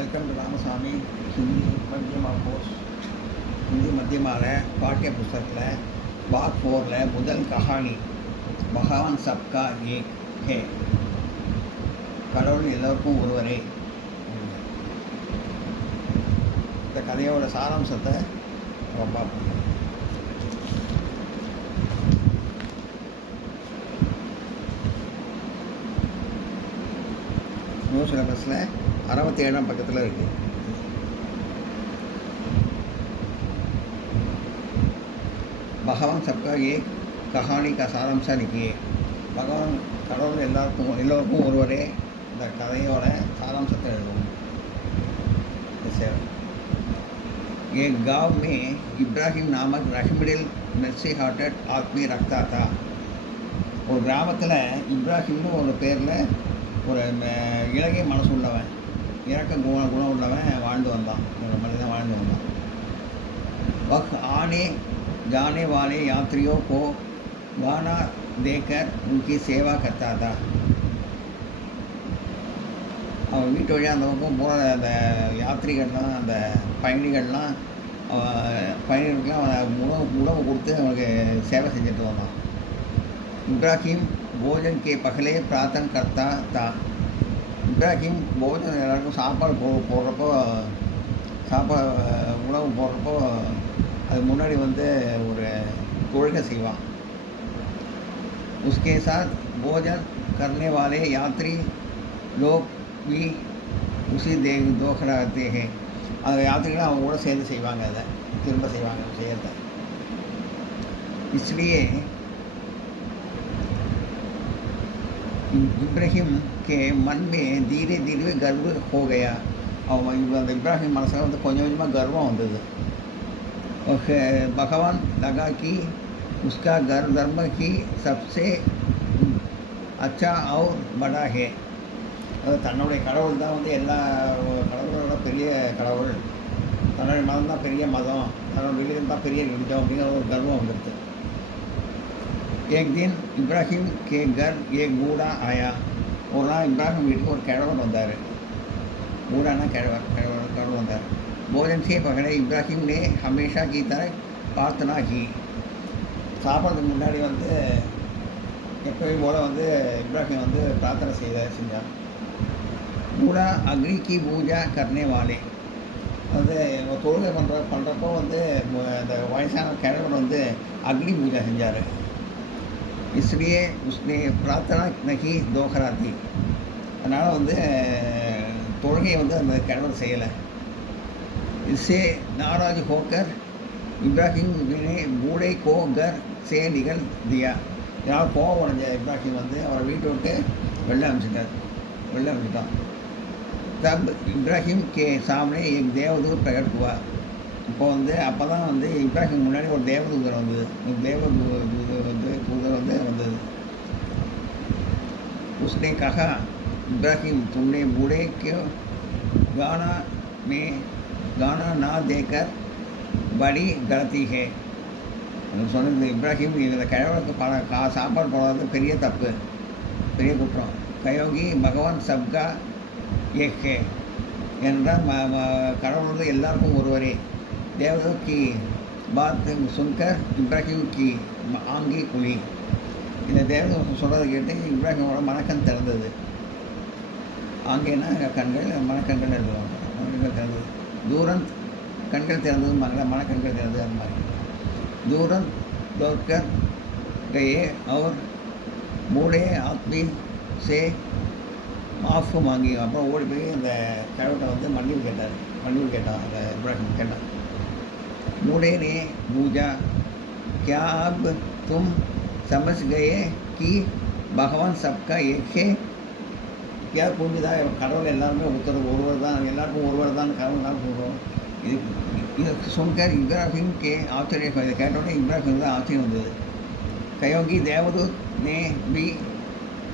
Welcome to Ramaswamy Hindi मध्यमा course Hindi मध्यमाல पाठ्य पुस्तकத்தில் भाग 4 முதல் கஹானி பகவான் சப்கா ஏக் ஹே, கடவுள் எல்லோருக்கும் ஒருவரே. இந்த கதையோட சாராம்சத்தை பார்ப்போம். நியூ சிலபஸில் 67ஆம் பக்கத்தில் இருக்குது. பகவான் சப்கா ஏக் கஹானி கா சாராம்சா நிக்கியே. பகவான் கடவுள் எல்லோருக்கும் ஒருவரே இந்த கதையோட சாராம்சத்தை எழுதுவோம். एक गांव में इब्राहिम नामक रहीमदिल மெர்சி ஹார்ட்டட் ஆத்மி ரக்தா தா. ஒரு கிராமத்தில் இப்ராஹிம்னு ஒரு பேரில் ஒரு இலகிய மனசு உள்ளவன், இறக்க குணம் உள்ளவன் வாழ்ந்து வந்தான். ஒரு மனிதன் வாழ்ந்து வந்தான். वह आने जाने वाले यात्रियों को गाना देकर उनकी सेवा करता था. அவன் வீட்டு வழியாக அந்த பக்கம் போகிற அந்த யாத்திரிகள்லாம், அந்த பயணிகளுக்கெல்லாம் உணவு கொடுத்து அவனுக்கு சேவை செஞ்சுட்டு வந்தான். இப்ராஹிம் போஜன் கே பகலே பிரார்த்தனை கர்த்தா தா. இப்ராஹிம் போஜன் எல்லாருக்கும் சாப்பாடு போடுறப்போ உணவு போடுறப்போ அது முன்னாடி ஒரு தொழுகை செய்வான். उसके साथ भोजन करने वाले यात्री लोग भी उसी दोहराते हैं. அந்த யாத்திரைகளை அவங்க கூட சேர்ந்து செய்வாங்க, அதை திரும்ப செய்வாங்க செய்யறத. इसलिए इब्राहिम के मन में धीरे धीरे गर्व हो गया. அவங்க அந்த இப்ராஹிம் மனசில் கொஞ்சம் கொஞ்சமாக கர்வம் வந்தது. भगवान लगा कि उसका घर धर्म ही सबसे अच्छा और बड़ा है. தன்னுடைய கடவுள் தான் எல்லா கடவுளோட பெரிய கடவுள், தன்னுடைய மதம் தான் பெரிய மதம், தன்னோட ரிலிஜன் தான் பெரிய ரிலிஜன் அப்படிங்கிற ஒரு கர்வம் வந்துடுது. एक दिन इब्राहिम के घर एक बूढ़ा आया. ஒரு நாள் இப்ராஹிம் வீட்டுக்கு ஒரு கிழவர் வந்தார். बूढ़ाना கடவுள் வந்தார். भोजन से पकड़े इब्राहिम ने हमेशा की तरह प्रार्थना की. சாப்பிட்றதுக்கு முன்னாடி எப்பயும் போல் இப்ராஹிம் பிரார்த்தனை செஞ்சார். பூரா அக்னி கி பூஜா கர்னே வாலே. தொழுகை பண்ணுறப்போ அந்த வயசான கிழவர் அக்னி பூஜா செஞ்சார். इसलिए उसने प्रार्थना नहीं दोहराती. அதனால் தொழுகையை அந்த கிழவர் செய்யலை. इससे नाराज होकर इब्राहिम ने बूढ़े को घर से निकल दिया. இதனால் கோவம் உடைஞ்ச இப்ராஹிம் அவரை வீட்டை விட்டு வெளில அனுப்பிச்சிட்டான். तब इब्राहिम के सामने एक देवदूत प्रकट हुआ. இப்போ அப்போ தான் இப்ராஹிம் முன்னாடி ஒரு தேவதூதர் வந்தது. தூதர் வந்தது. उसने कहा इब्राहिम तुमने बूढ़े को गाना ना देकर बड़ी गलती है. சொன்னது இப்ராஹிம், இந்த கிழவனுக்கு சாப்பாடு போடாதது பெரிய தப்பு, பெரிய குற்றம். கயோகி பகவான் சப்கா ஏக் ஹே என்றால் கடவுள் எல்லாருக்கும் ஒருவரே. தேவதூத் கி பாத் சுன்கர் இப்ராஹிம் கி ஆங்கி குழி. இந்த தேவதூத் சொல்கிறத கேட்டு இப்ராஹிமோட மனக்கண் திறந்தது. ஆங்கேனா கண்கள், மனக்கண்கள் எழுதுவாங்க. மனக்கண்கள் திறந்தது. தூரம் கண்கள் திறந்தது, மனக்கண்கள் திறந்தது. அந்த மாதிரி दूरन दौड़कर गए और बूढ़े आदमी से माफ़ मांगी. அப்புறம் ஓடி போய் இந்த கிழவனை மன்னிப்பு கேட்டான். அந்த இப்ராஹிம் கேட்டான். बूढ़े ने पूछा क्या अब तुम समझ गए कि भगवान सबका एक है. क्या புரிஞ்சுதா கடவுள் எல்லாருமே ஒருவர் தான், எல்லாருக்கும் ஒருவர் தான் கடவுள் தான் சொல்கிறோம். இது சுன்கர் இப்ராஹிம் கே ஆச்சரியம். இதை கேட்டோடனே இப்ராஹிம் ஆச்சரியம் வந்தது. கயோகி தேவதூத் நே பி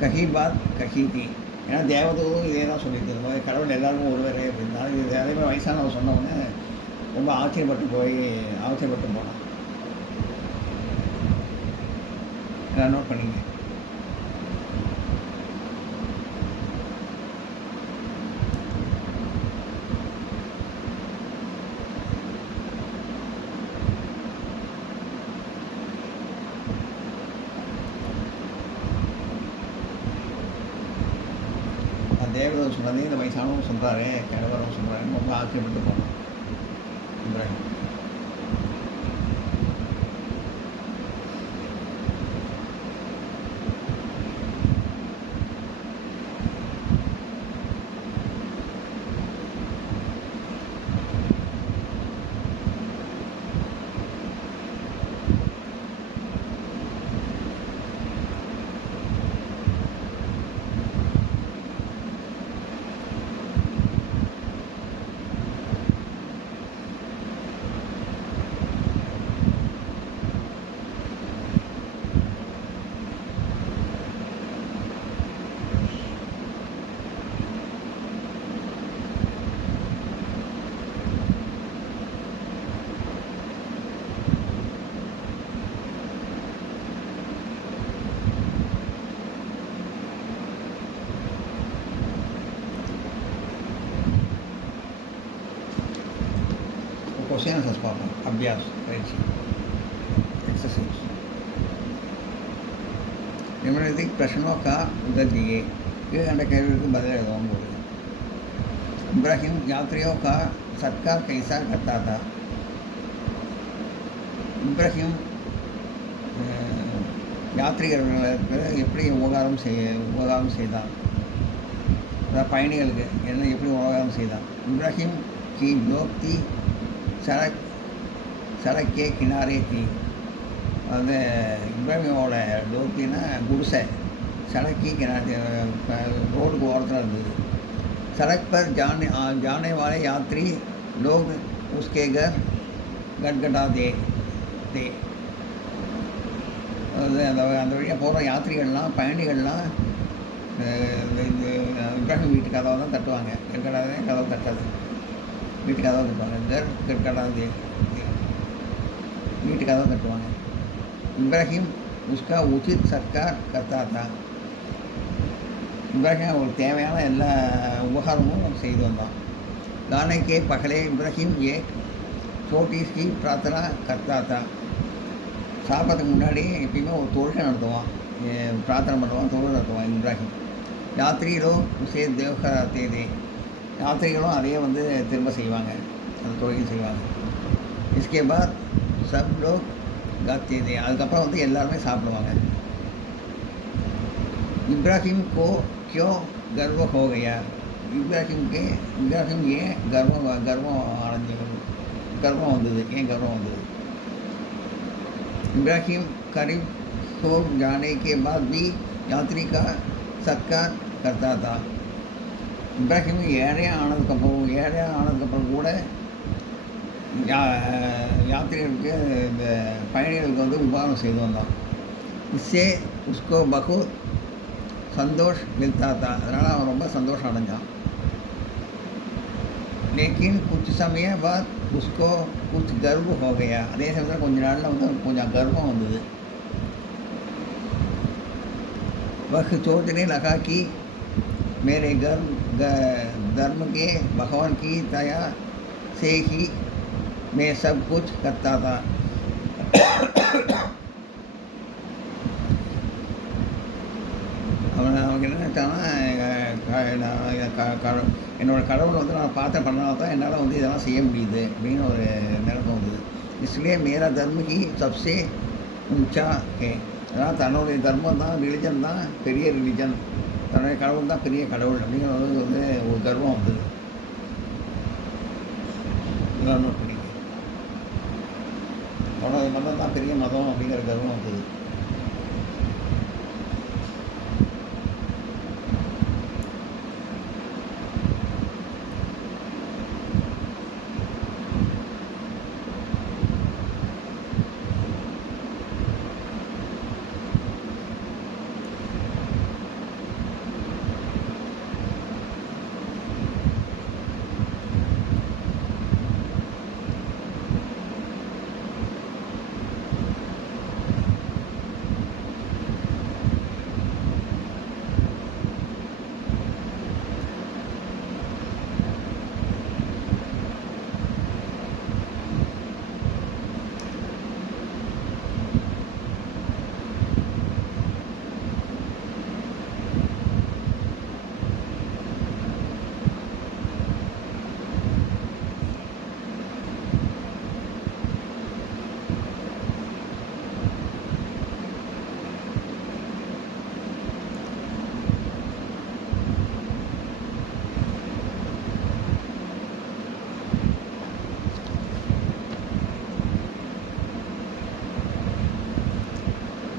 கஹி பாத் கஹி தி. ஏன்னா தேவதூதும் இதே தான் சொல்லிட்டு கடவுள் எல்லாருக்கும் ஒருவரே அப்படின்னா. இது அதே மாதிரி வயசானவர் சொன்னவுடனே ரொம்ப ஆச்சரியப்பட்டு போனான். நோட் பண்ணிங்க. கேட்குறது சொன்னதே இந்த வயசானவங்க சொல்கிறாரே, கிழவரும் சொல்கிறாருன்னு ரொம்ப ஆச்சரியப்பட்டு போனோம் இப்ராஹிம். क्वेश्चन आंसर्स பார்ப்போம். அபியாஸ் பயிற்சி एक्सरसाइज। निम्नलिखित प्रश्नों का उत्तर दिए। கீழ்கண்ட கேள்விக்கு பதில் எழுதவும் போது இப்ராஹிம் यात्रियों का सत्कार कैसा करता था? இப்ராஹிம் யாத்ரீகர்களுக்கு எப்படி உபகாரம் செய்தான், அதாவது பயணிகளுக்கு என்ன எப்படி உபகாரம் செய்தான்? இப்ராஹிம் की लोकती सड़क के किनारे थी। அது இப்ராஹிமோட லோக்கினா குடிசை சடக்கி கிணறு ரோடுக்கு ஓரத்தில் இருந்தது। सड़क पर जाने वाले यात्री लोग उसके घर गटगटाते थे। அது அந்த வழியாக போகிற யாத்திரிகள்லாம் பயணிகள்லாம் இப்ராஹிம் வீட்டு கதவை தான் தட்டுவாங்க। கட்டடாதே கதவை தட்டாது, வீட்டு கதவை தட்டுவாங்க। கட்டடாதே வீட்டு கதவை தட்டுவாங்க। இப்ராஹிம் उसका उचित सत्कार करता था। இப்ராஹிம் அவருக்கு தேவையான எல்லா உபகாரமும் செய்து வந்தான்। गाने के पहले इब्राहिम एक छोटी सी प्रार्थना करता था। சாப்பிட்றதுக்கு முன்னாடி எப்பயுமே ஒரு தொழுகை நடத்துவான், பிரார்த்தனை பண்ணுவான், தொழுகை நடத்துவான் இப்ராஹிம்। யாத்திரிகளும் உசே தேவகராத்தே தே, யாத்திரிகளும் அதையே வந்து திரும்ப செய்வாங்க, அந்த தொழுகை செய்வாங்க। इसके बाद सब लोग गाते थे, அதுக்கப்புறம் வந்து எல்லாருமே சாப்பிடுவாங்க। इब्राहिम को क्यों गर्व हो गया? இப்ராஹிம் ஏன் கர்வம் வந்தது, ஏன் கர்வம் வந்தது? इब्राहिम करीब हो जाने के बाद भी यात्री का सत्कार करता था। இப்ராஹிம் ஏழையாக ஆனதுக்கப்புறம் கூட யாத்திரிகளுக்கு இந்த பயணிகளுக்கு வந்து உபகாரம் செய்து வந்தான்। इससे उसको बहुत संतोष मिलता था, அதனால் அவன் ரொம்ப சந்தோஷம் அடைஞ்சான்। लेकिन कुछ समय बाद उसको कुछ गर्व हो गया, அதே சமயத்தில் கொஞ்ச நாளில் வந்து கொஞ்சம் கர்வம் வந்தது। वह सोचने लगा कि मेरे धर्म के भगवान की दया से ही मैं सब कुछ करता था। அவனுக்கு என்ன நினைச்சான்னா, என்னோடய கடவுளை வந்து நான் பார்த்து பண்ணால் தான் என்னால் வந்து இதெல்லாம் செய்ய முடியுது அப்படின்னு ஒரு நினைப்பு வந்தது। इसलिए मेरा धर्म ही सबसे ऊंचा है, அதனால் தன்னுடைய தர்மம் தான், ரிலிஜன் தான் பெரிய ரிலிஜன், தன்னுடைய கடவுள் தான் பெரிய கடவுள் அப்படிங்கிறது வந்து ஒரு கர்வம் வந்தது। இதெல்லாம் பிடிக்கும், அவனோட மதம் தான் பெரிய மதம் அப்படிங்கிற கர்வம் வந்தது।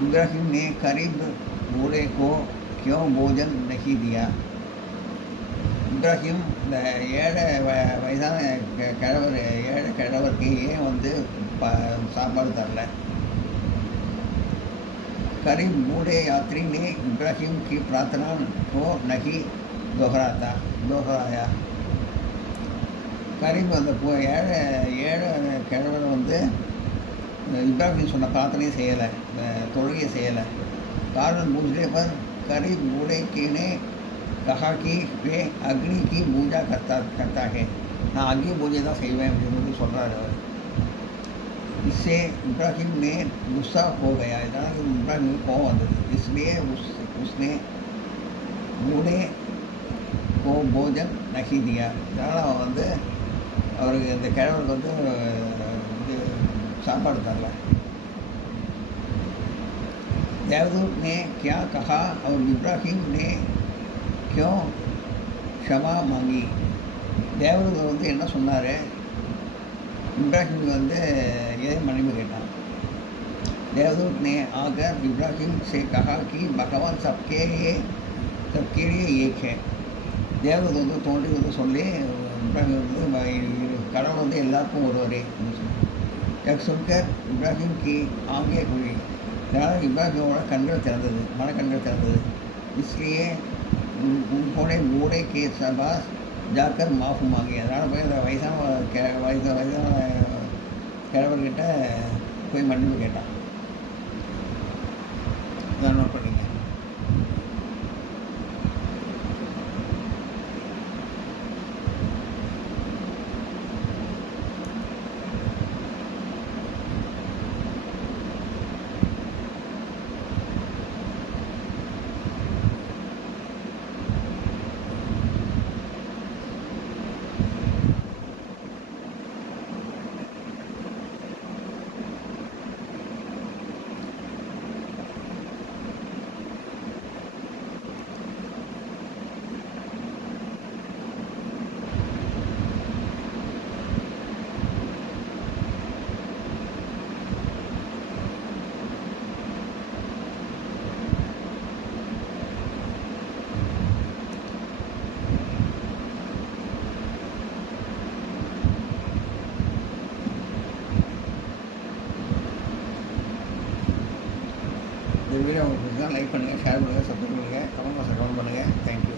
इब्राहिम ने करीब बूढ़े को क्यों भोजन नहीं दिया? இப்ராஹிம் இந்த ஏழை வயதான கிழவர் ஏழை கிழவருக்கு ஏன் வந்து சாப்பாடு தரல? करीब बूढ़े यात्री ने इब्राहिम की प्रार्थना को नहीं दोहराया. கரீப் அந்த ஏழை ஏழை கிழவர் வந்து இப்ராஹிம் சொன்ன பிரார்த்தனையை செய்யலை, தொழுகையை செய்யலை. காரணம் पूछने पर करीब बूढ़े के ने कहा कि वे अग्नि की पूजा करता है. நான் அக்னி பூஜை தான் செய்வேன் அப்படின்னு சொல்லி சொல்கிறாரு அவர். इससे इब्राहिम ने गुस्सा हो गया. இதனால் இப்ராஹிம் கோவம் வந்தது. इसलिए उसने बूढ़े को भोजन नहीं दिया. இதனால் அவன் வந்து அவருக்கு இந்த கிழவருக்கு வந்து இது சாப்பாடு தரல. देवदूत ने क्या कहा और इब्राहिम ने क्यों क्षमा मांगी? தேவதூத் வந்து என்ன சொன்னார், इब्राहिम வந்து ஏன் மன்னிப்பு கேட்டான்? देवदूत ने आकर इब्राहिम से कहा कि भगवान सबके लिए एक है. தேவதூத் வந்து தோன்றி வந்து சொல்லி இப்ராஹிம் வந்து கடவுள் வந்து எல்லாருக்கும் ஒருவரே. जब सुनकर इब्राहिम की आंखें खुली. இதனால் இப்ராஹிமோட கண்கள் திறந்தது, மனக்கண்கள் திறந்தது. इसलिए उन्होंने बूढ़े के पास जाकर माफ़ मांगी. அதனால் போய் அந்த வயசான கிழவர்கிட்ட போய் மன்னிப்பு கேட்டான். நான் நோட் பண்ணிங்க. இந்த வீடியோ உங்களுக்கு பிடிச்சா லைக் பண்ணுங்கள், ஷேர் பண்ணுங்கள், சப்ஸ்கிரைப் பண்ணுங்கள், கமெண்ட் பாக்ஸில் கமெண்ட் பண்ணுங்கள். தேங்க்யூ.